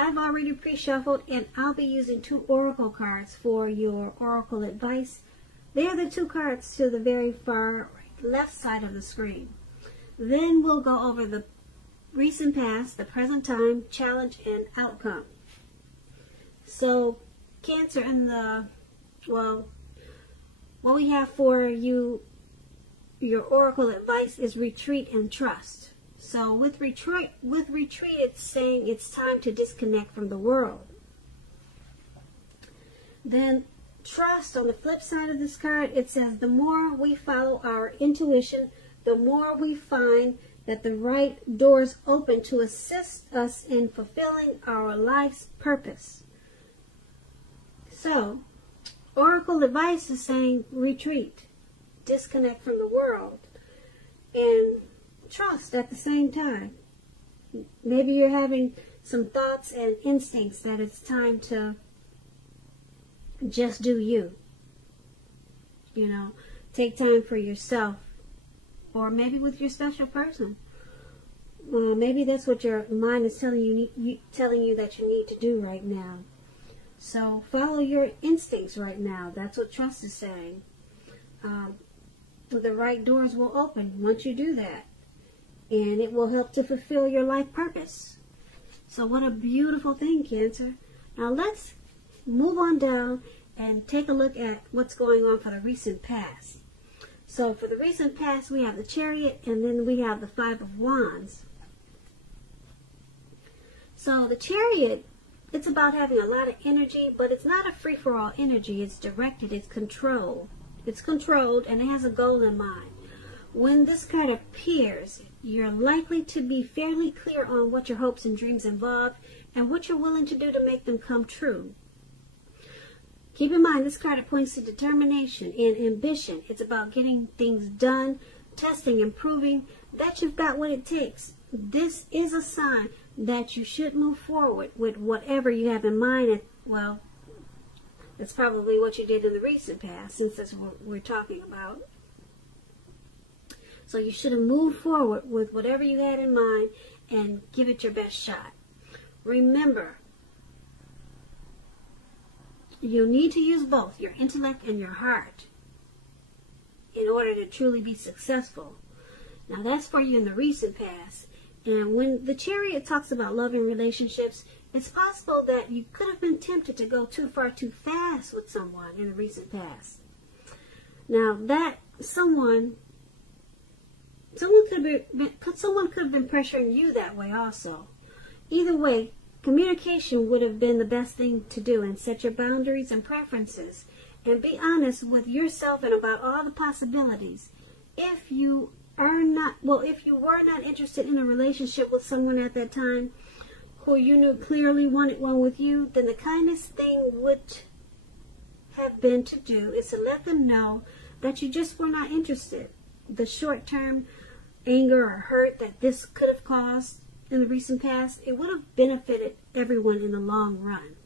I've already pre-shuffled, and I'll be using 2 oracle cards for your oracle advice. They are the 2 cards to the very far left side of the screen. Then we'll go over the recent past, the present time, challenge, and outcome. So, Cancer, in the, well, what we have for you, your oracle advice, is retreat and trust. So with retreat, it's saying it's time to disconnect from the world. Then trust, on the flip side of this card, it says the more we follow our intuition, the more we find that the right doors open to assist us in fulfilling our life's purpose. So, oracle advice is saying retreat, disconnect from the world, and trust at the same time. Maybe you're having some thoughts and instincts that it's time to just do you. You know, take time for yourself, or maybe with your special person. Maybe that's what your mind is telling you that you need to do right now. So follow your instincts right now. That's what trust is saying. The right doors will open once you do that, and it will help to fulfill your life purpose. So what a beautiful thing, Cancer. Now let's move on down and take a look at what's going on for the recent past. So for the recent past, we have the Chariot, and then we have the 5 of Wands. So the Chariot, it's about having a lot of energy, but it's not a free-for-all energy. It's directed, it's controlled. It's controlled, and it has a goal in mind. When this card appears, you're likely to be fairly clear on what your hopes and dreams involve and what you're willing to do to make them come true. Keep in mind, this card points to determination and ambition. It's about getting things done, testing and proving that you've got what it takes. This is a sign that you should move forward with whatever you have in mind. And, well, that's probably what you did in the recent past, since that's what we're talking about. So you should have moved forward with whatever you had in mind and give it your best shot. Remember, you need to use both your intellect and your heart in order to truly be successful. Now that's for you in the recent past. And when the Chariot talks about love and relationships, it's possible that you could have been tempted to go too far too fast with someone in the recent past. Now that someone could have been pressuring you that way also. Either way, communication would have been the best thing to do, and set your boundaries and preferences and be honest with yourself and about all the possibilities. If you were not interested in a relationship with someone at that time who you knew clearly wanted one with you, then the kindest thing would have been to do is to let them know that you just were not interested. The short-term anger or hurt that this could have caused in the recent past, it would have benefited everyone in the long run.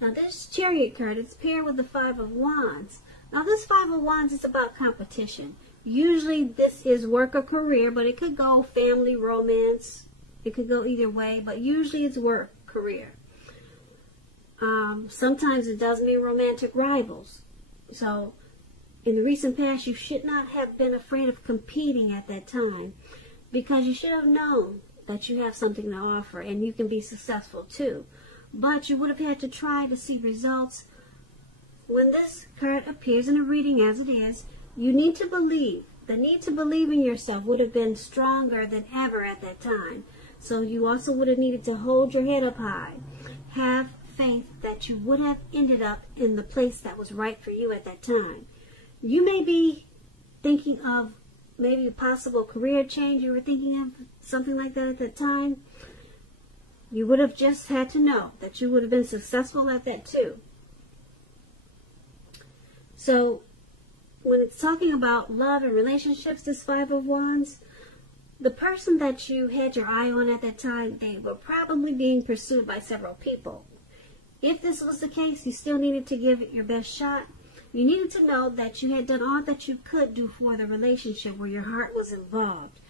Now this Chariot card is paired with the 5 of Wands. Now this 5 of Wands is about competition. Usually this is work or career, but it could go family, romance. It could go either way, but usually it's work, career. Sometimes it does mean romantic rivals. So in the recent past, you should not have been afraid of competing at that time, because you should have known that you have something to offer and you can be successful too. But you would have had to try to see results. When this card appears in a reading as it is, you need to believe. The need to believe in yourself would have been stronger than ever at that time. So you also would have needed to hold your head up high. Have faith that you would have ended up in the place that was right for you at that time. You may be thinking of maybe a possible career change. You were thinking of something like that at that time. You would have just had to know that you would have been successful at that too. So when it's talking about love and relationships, this 5 of Wands, the person that you had your eye on at that time, they were probably being pursued by several people. If this was the case, you still needed to give it your best shot. You needed to know that you had done all that you could do for the relationship where your heart was involved.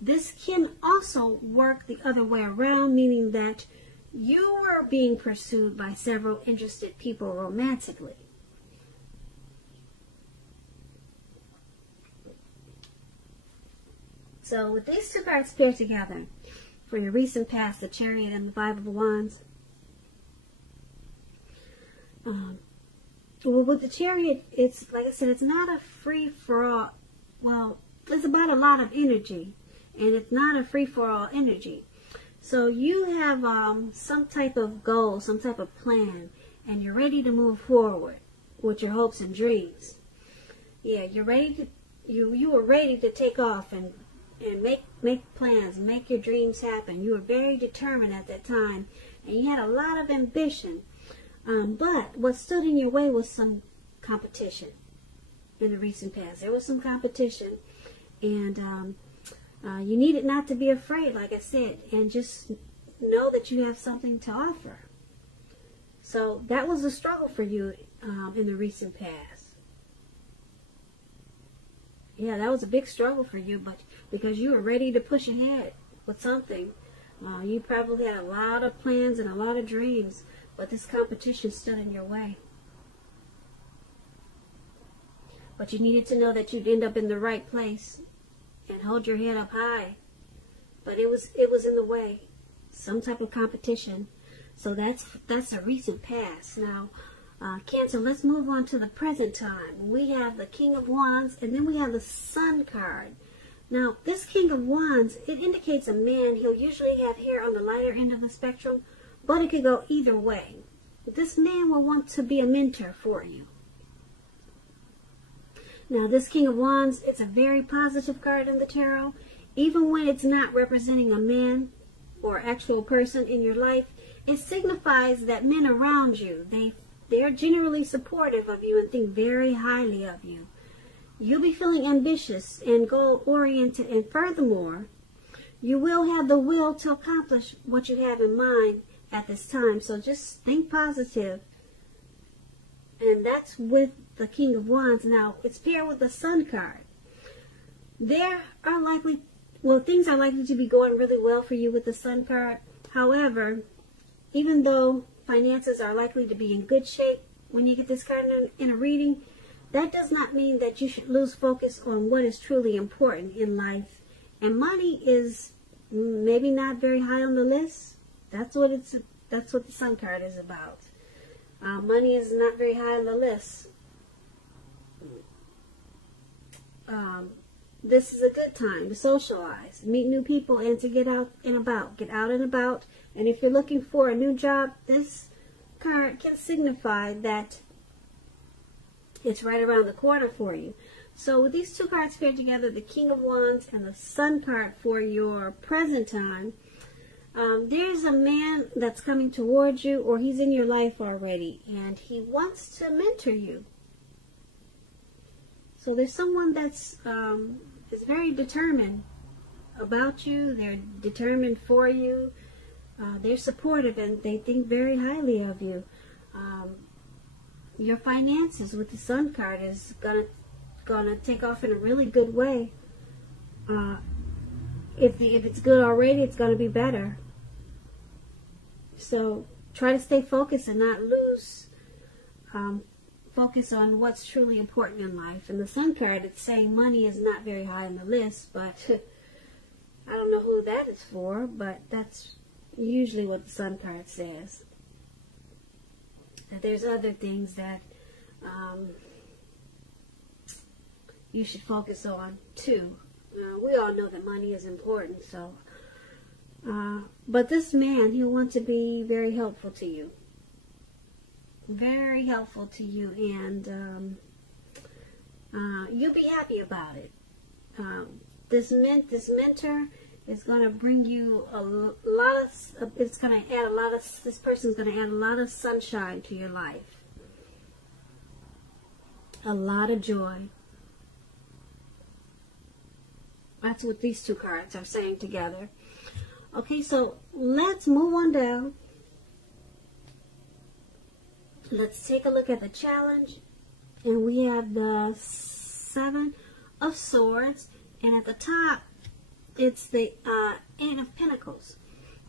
This can also work the other way around, meaning that you are being pursued by several interested people romantically. So with these two cards paired together, for your recent past, the Chariot and the Five of Wands, well, with the Chariot, it's, like I said, it's not a free-for-all. Well, it's about a lot of energy, and it's not a free-for-all energy. So you have some type of goal, some type of plan, and you're ready to move forward with your hopes and dreams. Yeah, you're ready to, you were ready to take off and make plans, make your dreams happen. You were very determined at that time, and you had a lot of ambition. But what stood in your way was some competition in the recent past. There was some competition, and you needed not to be afraid, like I said, and just know that you have something to offer. So that was a struggle for you in the recent past. Yeah, that was a big struggle for you, but because you were ready to push ahead with something. You probably had a lot of plans and a lot of dreams, but this competition stood in your way. But you needed to know that you'd end up in the right place and hold your head up high. But it was in the way. Some type of competition. So that's a recent past. Now, Cancer, let's move on to the present time. We have the King of Wands, and then we have the Sun card. Now, this King of Wands, it indicates a man. He'll usually have hair on the lighter end of the spectrum, but it could go either way. This man will want to be a mentor for you. Now, this King of Wands, it's a very positive card in the tarot. Even when it's not representing a man or actual person in your life, it signifies that men around you, they're generally supportive of you and think very highly of you. You'll be feeling ambitious and goal-oriented, and furthermore, you will have the will to accomplish what you have in mind at this time. So just think positive. And that's with the King of Wands. Now, it's paired with the Sun card. Things are likely to be going really well for you with the Sun card. However, even though finances are likely to be in good shape when you get this card in a reading, that does not mean that you should lose focus on what is truly important in life. And money is maybe not very high on the list. That's what the Sun card is about. Money is not very high on the list. This is a good time to socialize, meet new people, and to get out and about. Get out and about. And if you're looking for a new job, this card can signify that it's right around the corner for you. So with these two cards paired together, the King of Wands and the Sun card for your present time, there's a man that's coming towards you, or he's in your life already, and he wants to mentor you. So there's someone that's is very determined about you. They're determined for you. They're supportive, and they think very highly of you. Your finances with the Sun card is gonna take off in a really good way. If it's good already, it's gonna be better. So try to stay focused and not lose focus on what's truly important in life. And the Sun card, it's saying money is not very high on the list, but I don't know who that is for, but that's usually what the Sun card says. That there's other things that you should focus on too. We all know that money is important, so but this man, he'll want to be very helpful to you. Very helpful to you, and you'll be happy about it. This mentor is going to bring you a lot of, it's going to add a lot of, this person's going to add a lot of sunshine to your life. A lot of joy. That's what these two cards are saying together. Okay, so let's move on down. Let's take a look at the challenge. And we have the 7 of Swords. And at the top, it's the Eight of Pentacles.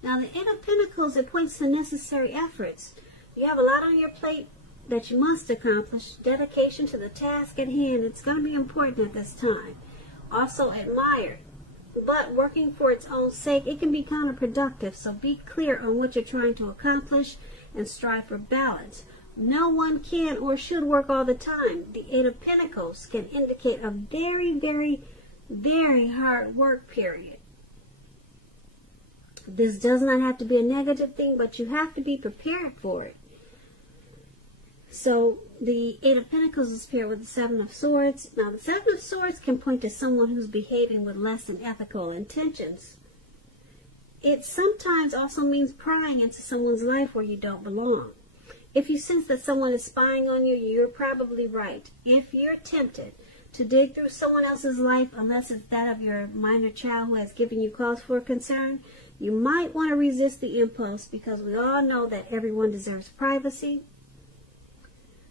Now, the Eight of Pentacles, it points to necessary efforts. You have a lot on your plate that you must accomplish. Dedication to the task at hand. It's going to be important at this time. Also admired. But working for its own sake, it can be counterproductive. So be clear on what you're trying to accomplish and strive for balance. No one can or should work all the time. The Eight of Pentacles can indicate a very, very, very hard work period. This does not have to be a negative thing, but you have to be prepared for it. So the Eight of Pentacles is paired with the Seven of Swords. Now the Seven of Swords can point to someone who's behaving with less than ethical intentions. It sometimes also means prying into someone's life where you don't belong. If you sense that someone is spying on you, you're probably right. If you're tempted to dig through someone else's life, unless it's that of your minor child who has given you cause for concern, you might want to resist the impulse, because we all know that everyone deserves privacy.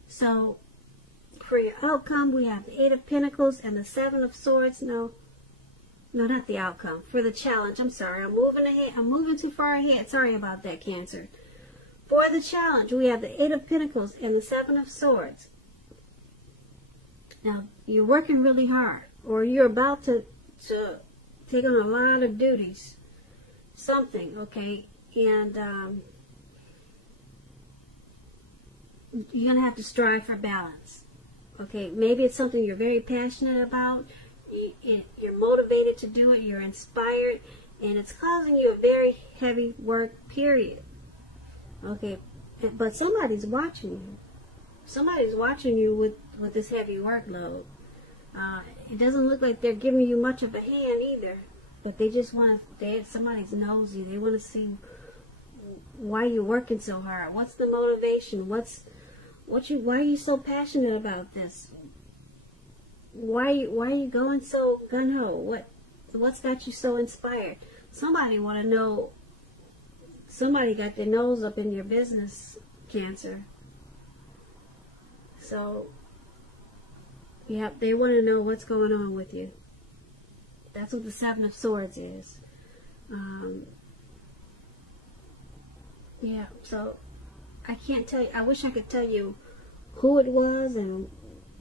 So, for your outcome, we have the Eight of Pentacles and the Seven of Swords. No, not the outcome. For the challenge, I'm sorry, I'm moving ahead. I'm moving too far ahead. Sorry about that, Cancer. For the challenge, we have the Eight of Pentacles and the Seven of Swords. Now, you're working really hard, or you're about to take on a lot of duties. Something, okay? And you're going to have to strive for balance. Okay, maybe it's something you're very passionate about. You're motivated to do it. You're inspired. And it's causing you a very heavy work period. Okay, but somebody's watching you. Somebody's watching you with this heavy workload. It doesn't look like they're giving you much of a hand either. But they just want to, somebody's nosy. They want to see why you're working so hard. What's the motivation? Why are you so passionate about this? Why are you going so gung-ho? What's got you so inspired? Somebody want to know. Somebody got their nose up in your business, Cancer. So, yeah, they want to know what's going on with you. That's what the Seven of Swords is. Yeah, so I can't tell you. I wish I could tell you who it was and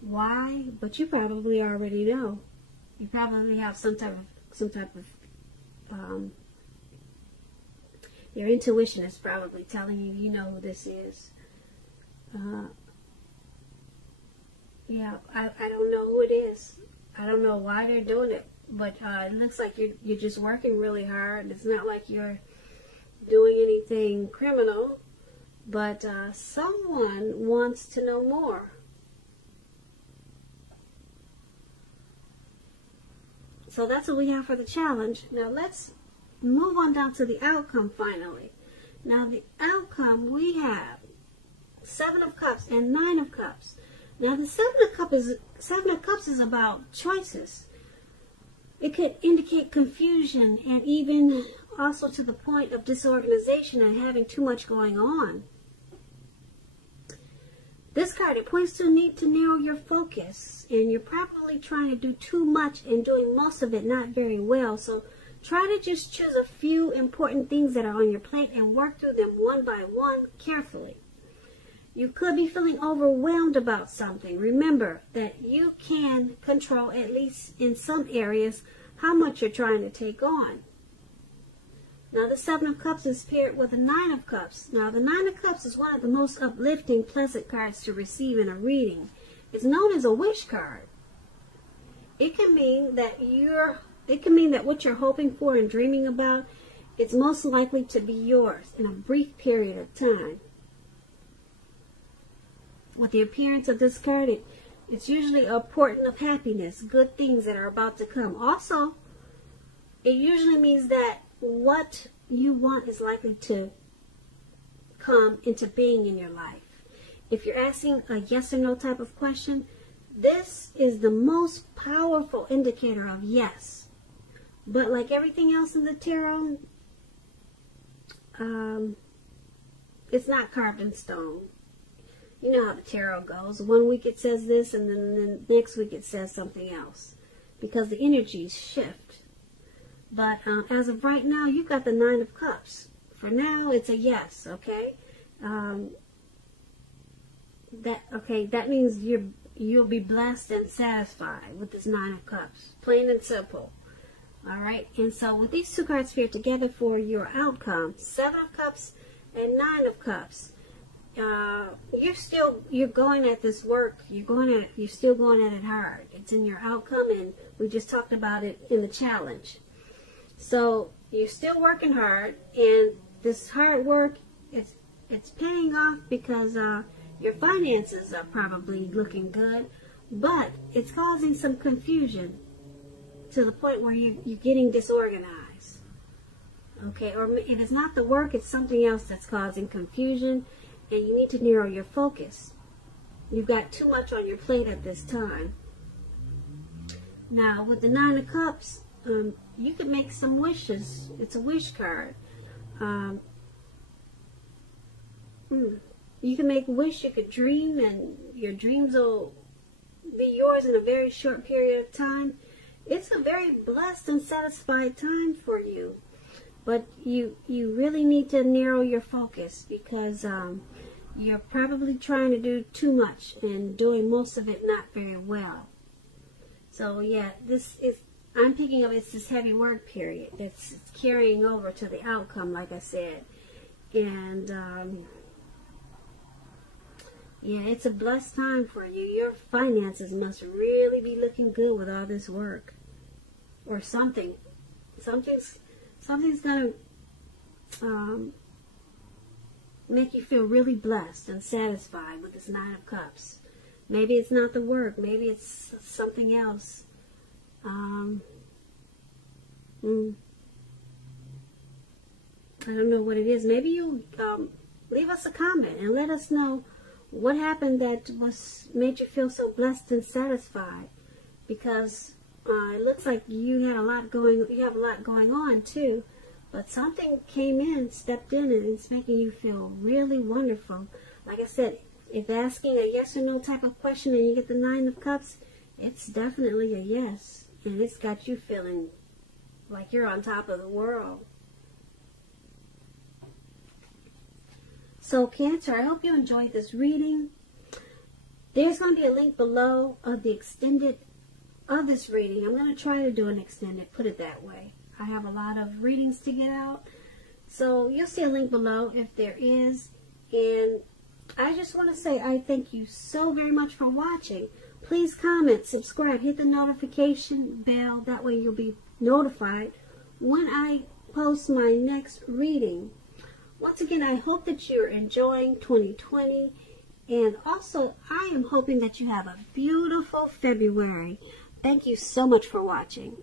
why, but you probably already know. You probably have some type of your intuition is probably telling you, you know who this is. Yeah, I don't know who it is. I don't know why they're doing it, but it looks like you're just working really hard. It's not like you're doing anything criminal, but someone wants to know more. So that's what we have for the challenge. Now let's move on down to the outcome finally. Now the outcome, we have Seven of Cups and Nine of Cups. Now the Seven of Cups is about choices. It could indicate confusion and even also to the point of disorganization and having too much going on. This card, it points to a need to narrow your focus, and you're probably trying to do too much and doing most of it not very well. So try to just choose a few important things that are on your plate and work through them one by one carefully. You could be feeling overwhelmed about something. Remember that you can control, at least in some areas, how much you're trying to take on. Now the Seven of Cups is paired with the Nine of Cups. Now the Nine of Cups is one of the most uplifting, pleasant cards to receive in a reading. It's known as a wish card. It can mean that what you're hoping for and dreaming about, it's most likely to be yours in a brief period of time. With the appearance of this card, it's usually a portent of happiness, good things that are about to come. Also, it usually means that what you want is likely to come into being in your life. If you're asking a yes or no type of question, this is the most powerful indicator of yes. But like everything else in the tarot, it's not carved in stone. You know how the tarot goes. One week it says this, and then the next week it says something else. Because the energies shift. But as of right now, you've got the Nine of Cups. For now, it's a yes, okay? That means you'll be blessed and satisfied with this Nine of Cups. Plain and simple. All right? And so with these two cards here together for your outcome, Seven of Cups and Nine of Cups, you're going at this work. You're still going at it hard. It's in your outcome, and we just talked about it in the challenge. So you're still working hard, and this hard work, it's paying off because your finances are probably looking good, but it's causing some confusion to the point where you're getting disorganized. Okay, or if it's not the work, it's something else that's causing confusion, and you need to narrow your focus. You've got too much on your plate at this time. Now, with the Nine of Cups, you can make some wishes. It's a wish card. You can make a wish, you could dream, and your dreams will be yours in a very short period of time. It's a very blessed and satisfied time for you. But you really need to narrow your focus, because you're probably trying to do too much and doing most of it not very well. So yeah, I'm picking up, it's this heavy work period that's carrying over to the outcome, like I said. And yeah, it's a blessed time for you. Your finances must really be looking good with all this work. Or something's going to make you feel really blessed and satisfied with this Nine of Cups. Maybe it's not the work. Maybe it's something else. I don't know what it is. Maybe you leave us a comment and let us know what happened that made you feel so blessed and satisfied. Because it looks like you have a lot going on too. But something came in, stepped in, and it's making you feel really wonderful. Like I said, if asking a yes or no type of question and you get the Nine of Cups, it's definitely a yes. And it's got you feeling like you're on top of the world. So Cancer, I hope you enjoyed this reading. There's going to be a link below of the extended of this reading. I'm going to try to do an extended, put it that way. I have a lot of readings to get out. So you'll see a link below if there is. And I just want to say I thank you so very much for watching. Please comment, subscribe, hit the notification bell. That way you'll be notified when I post my next reading. Once again, I hope that you're enjoying 2020. And also, I am hoping that you have a beautiful February. Thank you so much for watching.